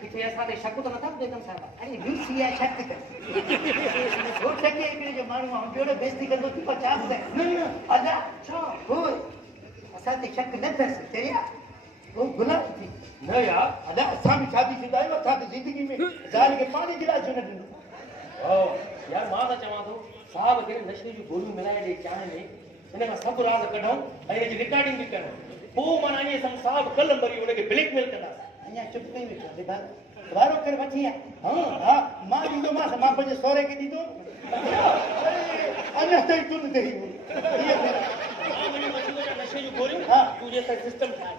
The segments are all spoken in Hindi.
किथे ऐसा ते शक तो नथा बेगम साहब अरे लूसी या शक कर हो सके इकडे जो माण्हू आहे जोड़ो बेइज्जती कंदो तू पचास दे न अदा छा हो असां ते शक न अथसि चरिया वो गुलाम थी न यार अदा असां भी शादीशुदा आहियूं असां त ज़िंदगी में ज़ाल खे पाणी गिलास न ॾिनो ओ यार मां त चवां थो साहब खे नशे जी गोलियूं मिलाए ॾे चांहि में हिन खां सभु राज़ कढूं ऐं हिन जी रिकॉर्डिंग बि कयूं पोइ माना ईअं सम साहब कल्ह मरी हुनखे ब्लैकमेल कंदासीं अञा चुप कई वेठो दीदा वारो कर वठी आ हां हां मां ॾींदोमांसि मां पंहिंजे सहुरे खे ॾींदो अञा ताईं तुन ते ई नशे जूं गोलियूं हा तूं जे सिस्टम ठाहे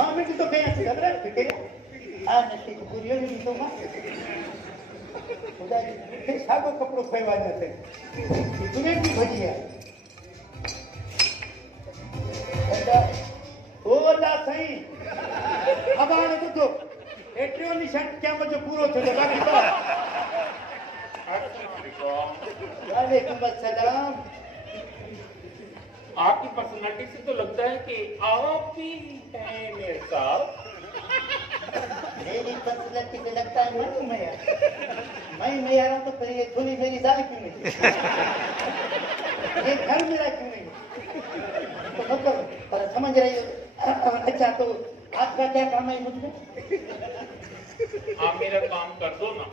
मां मिंट तो कयां ख़बर आहे हा नशे जी गोलियूं बि ॾींदोमांसि ख़ुदा जी मूंखे साॻो कपिड़ो खयो आहे अञा ताईं तुम्हें बि भॼी आहे ओ अल्लाह साईं अबान ॿुधो एतिरो निशान क़यामत जो पूरो थियो बाक़ी वालेकुम अस्सलाम आपकी पर्सनालिटी से तो लगता है कि आप ही हैं मेरे साहब मेरी पर्सनालिटी से लगता है मैं यार तो फिर ये थोड़ी मेरी जाल क्यों नहीं ये घर मेरा क्यों नहीं तो मतलब पर समझ रही हो अच्छा तो आपका क्या काम है मुझमें आप मेरा काम कर दो ना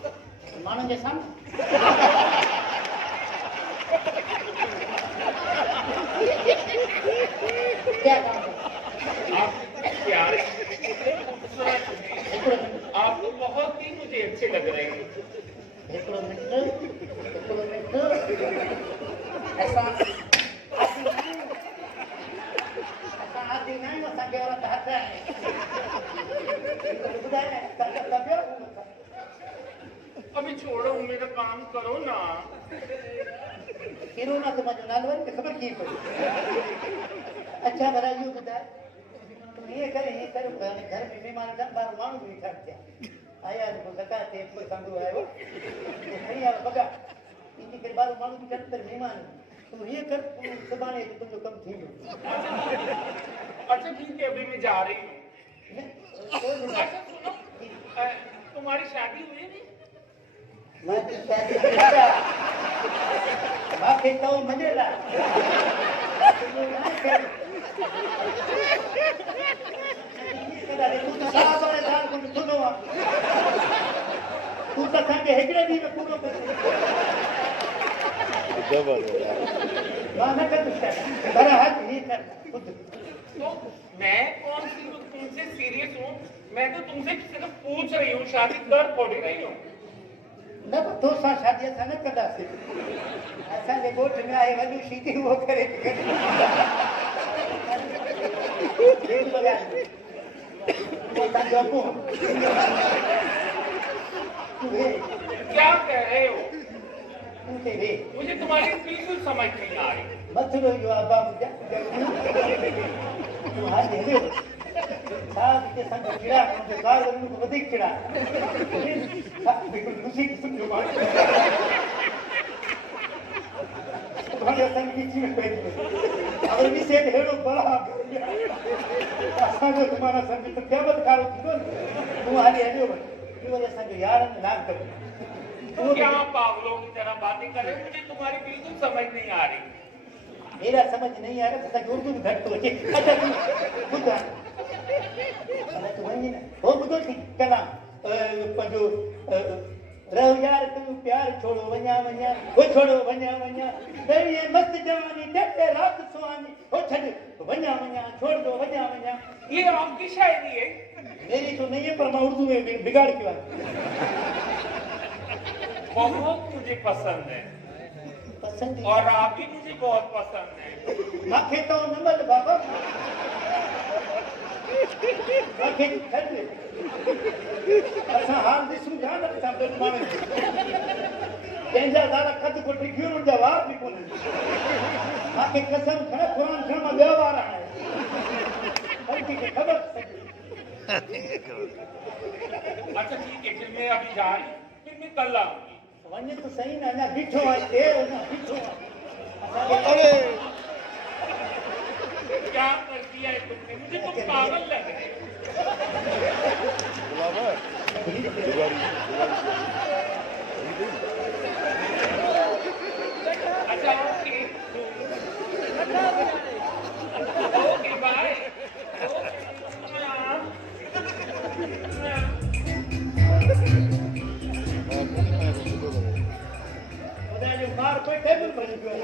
मानो के सामने क्या काम है आप प्यारे आप तो बहुत ही मुझे अच्छे लग रहे हैं एक मिनट ऐसा आदि नहीं हो सके औरत हाथ है अभी छोड़ो मेरा काम करो ना किरो ना समझो नालवन के खबर की पड़ी अच्छा भला यूं बता तुम ये कर घर में मेहमान जन बार मानू भी ठक गया आया को लगा ते कोई संग आयो नहीं यार बगा इनकी के बार मानू भी ठक मेहमान तुम ये कर सुबाने तुम जो कम थी अच्छा ठीक है अभी मैं जा रही हूँ अच्छा सुनो तुम्हारी शादी हुई नहीं मैं तो शादी बाकी तो मजेला तू तो संगे हेकड़े दी में पूरो कर मां न कर पर हाथ ही कर खुद तो मैं कौन सी तुमसे सीरियस हूँ मैं तो तुमसे सिर्फ पूछ रही हूँ शादी कर थोड़ी रही हूँ न तो सा शादी असां न कंदासीं असांजे ॻोठ में आहे वॾियूं सीधी उहो करे क्या कह रहे हो वे मुझे तुम्हारी बिल्कुल समझ नहीं आ रही मथुरो जो आबा मुंहिंजा तूं हाणे हलियो छा हिते संग चिड़ा मुंहिंजो ॿार वञण खां वधीक चिड़ा बिल्कुलु ख़ुशी क़िस्म जो माण्हू तुम्हारे संग बीच में पइजी अगर बि सेठ अहिड़ो बड़ा असांजो तुम्हारा संग त क़यामत कारो थींदो न तूं हाली हलियो वञ इहो वरी असांजो यारनि नाम कयो क्या पागलों की तरह बातें कर रहे हो मुझे तुम्हारी बिल्कुल समझ नहीं आ रही मेरा समझ नहीं आ रहा था कि उर्दू में घट तो अच्छे अच्छा तू खुद आ तू वही ना हो बुधो थी कलाम पंजो रहो यार तू प्यार छोड़ो वन्या वन्या वो छोड़ो वन्या वन्या ये मस्त जवानी तेरे रात सुहानी हो छड़ वन्या वन्या छोड़ दो वन्या वन्या ये आपकी शायरी है मेरी तो नहीं है पर मैं उर्दू में बिगाड़ के बहुत मुझे पसंद है पसंद और आप भी मुझे बहुत पसंद है माखे तो नंबर बाबा माखे खड़ असां हाल ॾिसूं था न असां माण्हू कंहिंजा दादा कद को टिकियूं मुंहिंजा वार बि कोन माखे कसम खण क़ुर खण मां ॿिया वार आहियां खे ख़बर अच्छा ठीक है फिर मैं अभी जा रही हूँ फिर मैं कल आऊंगी वञ तो सही न अञा बीठो आहे अञा बीठो आहे क्या कर दिया है तुमने मुझे तो पागल लग रहे अच्छा ओके ओके बाय ख़ुदा जो ॿार कोई टेबल भरी पियो आहे।